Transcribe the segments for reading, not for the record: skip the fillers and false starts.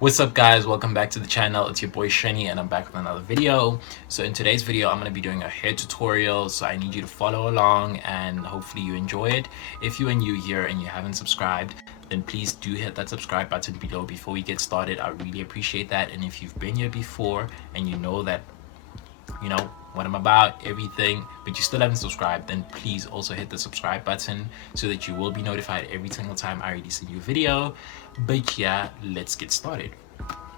What's up guys, welcome back to the channel. It's your boy Shani and I'm back with another video. So in today's video I'm going to be doing a hair tutorial, so I need you to follow along and hopefully you enjoy it. If you are new here and you haven't subscribed, then please do hit that subscribe button below before we get started. I really appreciate that. And if you've been here before and you know that what I'm about, everything, but you still haven't subscribed, then please also hit the subscribe button so that you will be notified every single time I release a new video. But yeah, let's get started.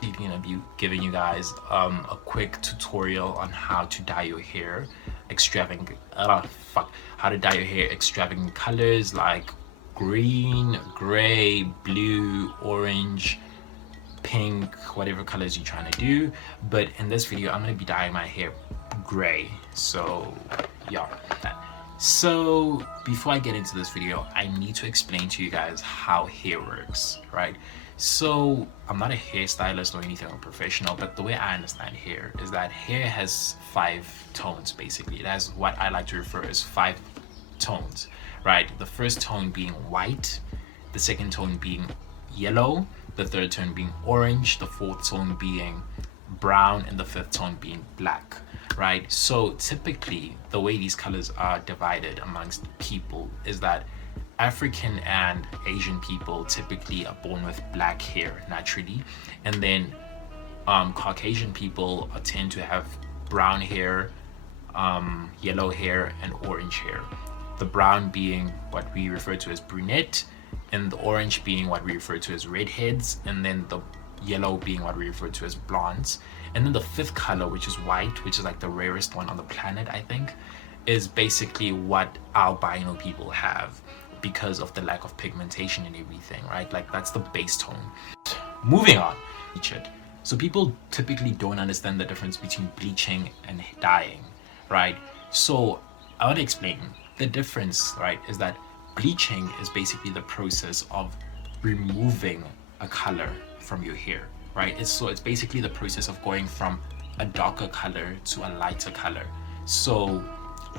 I'm gonna be giving you guys a quick tutorial on how to dye your hair how to dye your hair extravagant colors like green, gray, blue, orange, pink, whatever colors you're trying to do. But in this video I'm going to be dyeing my hair gray, so yeah. So before I get into this video, I need to explain to you guys how hair works, right? So I'm not a hairstylist or anything or professional, but the way I understand hair is that hair has 5 tones basically. It has what I like to refer as 5 tones, right? The first tone being white, the second tone being yellow, the third tone being orange, the fourth tone being brown, and the fifth tone being black, right? So typically the way these colors are divided amongst people is that African and Asian people typically are born with black hair naturally, and then Caucasian people tend to have brown hair, yellow hair, and orange hair. The brown being what we refer to as brunette, and the orange being what we refer to as redheads, and then the yellow being what we refer to as blondes. And then the fifth color, which is white, which is like the rarest one on the planet, I think, is basically what albino people have because of the lack of pigmentation and everything, right? Like that's the base tone. Moving on. So people typically don't understand the difference between bleaching and dyeing, right? So I want to explain the difference, right? Is that bleaching is basically the process of removing a color from your hair, right? It's basically the process of going from a darker color to a lighter color. So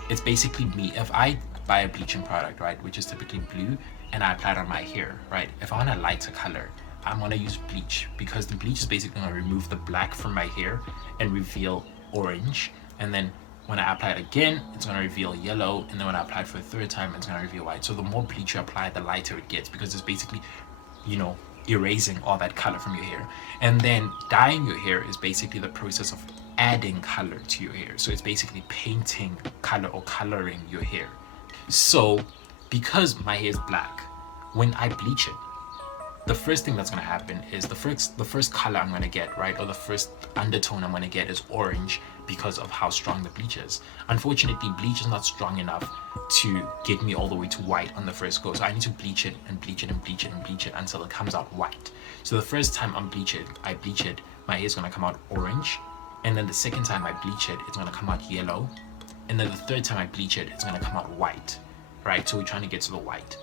it's basically me. If I buy a bleaching product, right, which is typically blue, and I apply it on my hair, right? If I want a lighter color, I'm gonna use bleach, because the bleach is basically gonna remove the black from my hair and reveal orange. And then when I apply it again, it's gonna reveal yellow, and then when I apply it for a third time, it's gonna reveal white. So the more bleach you apply, the lighter it gets, because it's basically, erasing all that color from your hair. And then dyeing your hair is basically the process of adding color to your hair. So it's basically painting color or coloring your hair. So because my hair is black, when I bleach it, the first thing that's going to happen is the first color I'm going to get, right, or the first undertone I'm going to get is orange, because of how strong the bleach is. Unfortunately, bleach is not strong enough to get me all the way to white on the first go, so I need to bleach it and bleach it and bleach it and bleach it until it comes out white. So the first time I bleach it, my hair is going to come out orange, and then the second time I bleach it, it's going to come out yellow, and then the third time I bleach it, it's going to come out white, right? So we're trying to get to the white,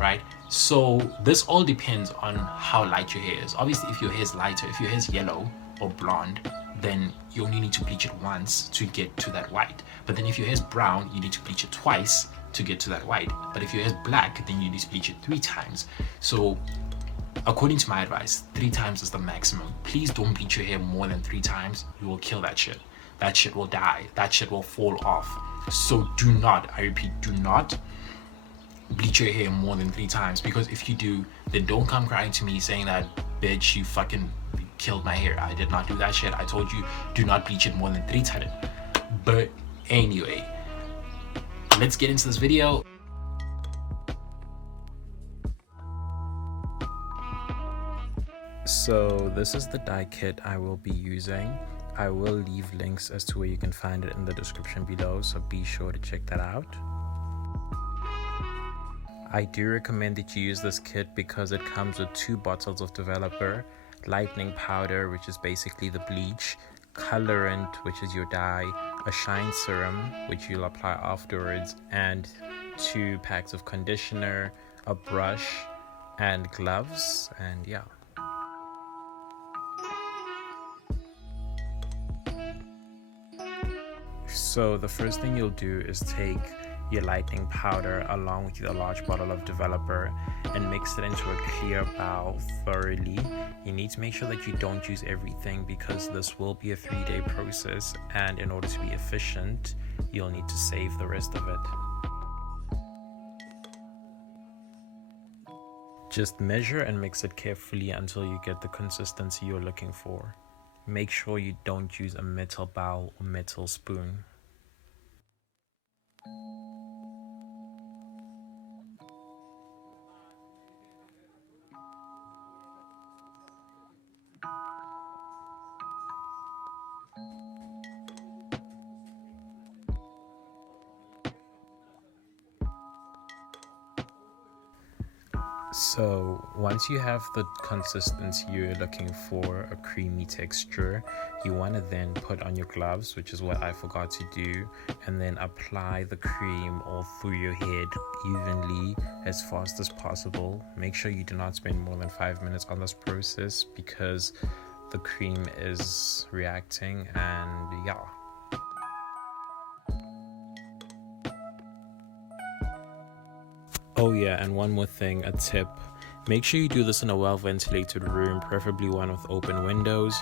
right? So this all depends on how light your hair is. Obviously, if your hair is lighter, if your hair is yellow or blonde, then you only need to bleach it once to get to that white. But then if your hair is brown, you need to bleach it twice to get to that white. But if your hair is black, then you need to bleach it 3 times. So according to my advice, 3 times is the maximum. Please don't bleach your hair more than 3 times. You will kill that shit. That shit will die. That shit will fall off. So do not, I repeat, do not bleach your hair more than 3 times, because if you do, then don't come crying to me saying that, bitch, you fucking killed my hair. I did not do that shit. I told you, do not bleach it more than 3 times. But anyway, let's get into this video. So this is the dye kit I will be using. I will leave links as to where you can find it in the description below, so be sure to check that out. I do recommend that you use this kit because it comes with 2 bottles of developer, lightening powder, which is basically the bleach, colorant, which is your dye, a shine serum, which you'll apply afterwards, and 2 packs of conditioner, a brush, and gloves, and yeah. So the first thing you'll do is take your lightening powder along with your large bottle of developer and mix it into a clear bowl thoroughly. You need to make sure that you don't use everything because this will be a 3-day process, and in order to be efficient, you'll need to save the rest of it. Just measure and mix it carefully until you get the consistency you're looking for. Make sure you don't use a metal bowl or metal spoon. So once you have the consistency you're looking for, a creamy texture, you want to then put on your gloves, which is what I forgot to do, and then apply the cream all through your head evenly as fast as possible. Make sure you do not spend more than 5 minutes on this process because the cream is reacting, and yeah. Oh yeah, and one more thing, a tip. Make sure you do this in a well-ventilated room, preferably one with open windows,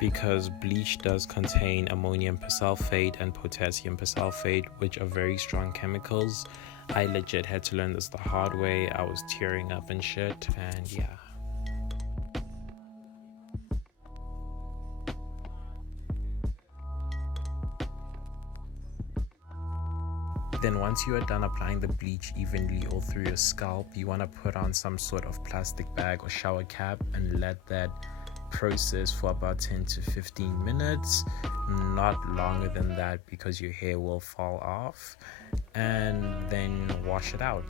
because bleach does contain ammonium persulfate and potassium persulfate, which are very strong chemicals. I legit had to learn this the hard way. I was tearing up and shit, and yeah. Then once you are done applying the bleach evenly all through your scalp, you want to put on some sort of plastic bag or shower cap and let that process for about 10 to 15 minutes, not longer than that because your hair will fall off, and then wash it out.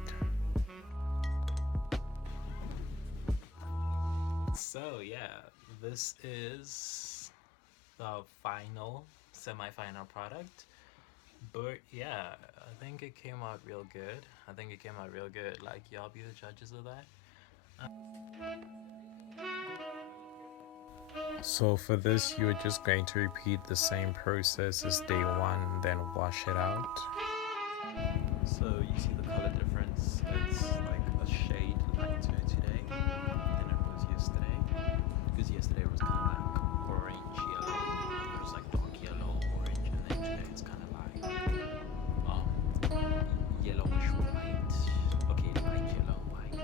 So yeah, this is the final semi-final product. But yeah, I think it came out real good. Like, y'all be the judges of that. So for this, you're just going to repeat the same process as day one, then wash it out. So you see the color difference? It's like a shade lighter today than it was yesterday. Because yesterday was kind of like orange yellow. It was like dark yellow, orange, and then today it's kind of like yellowish white. Okay, light yellow white.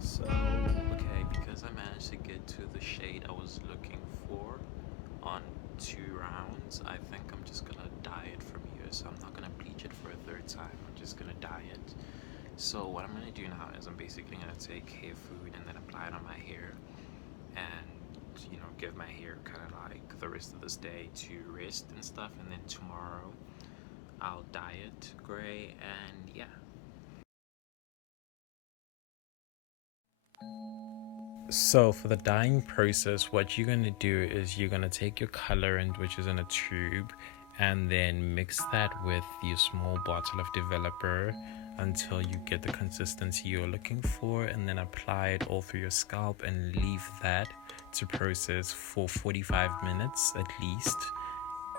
So okay, because I managed to get to the shade I was looking for on 2 rounds, I think I'm just gonna dye it from here. So I'm not gonna bleach it for a 3rd time. I'm just gonna dye it. So what I'm gonna do now is I'm basically gonna take hair food and then apply it on my hair, and give my hair kind of like the rest of this day to rest and stuff, and then tomorrow I'll dye it gray, and yeah. So for the dyeing process, what you're going to do is you're going to take your colorant, which is in a tube, and then mix that with your small bottle of developer until you get the consistency you're looking for, and then apply it all through your scalp and leave that to process for 45 minutes at least,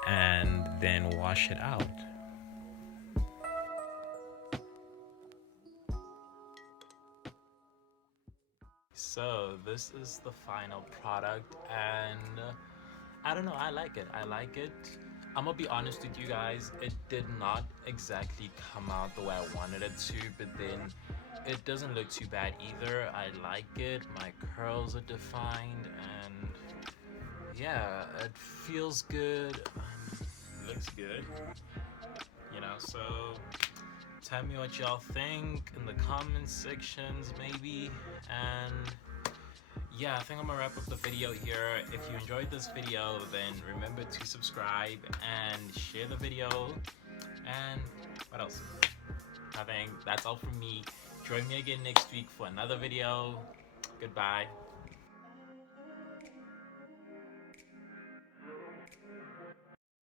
and then wash it out. So this is the final product, and I don't know, I like it. I'm gonna be honest with you guys, it did not exactly come out the way I wanted it to, but then it doesn't look too bad either. I like it. My curls are defined, and yeah, it feels good. Looks good. So tell me what y'all think in the comment sections, maybe. And yeah, I think I'm gonna wrap up the video here. If you enjoyed this video, then remember to subscribe and share the video. And what else? I think that's all from me. Join me again next week for another video. Goodbye.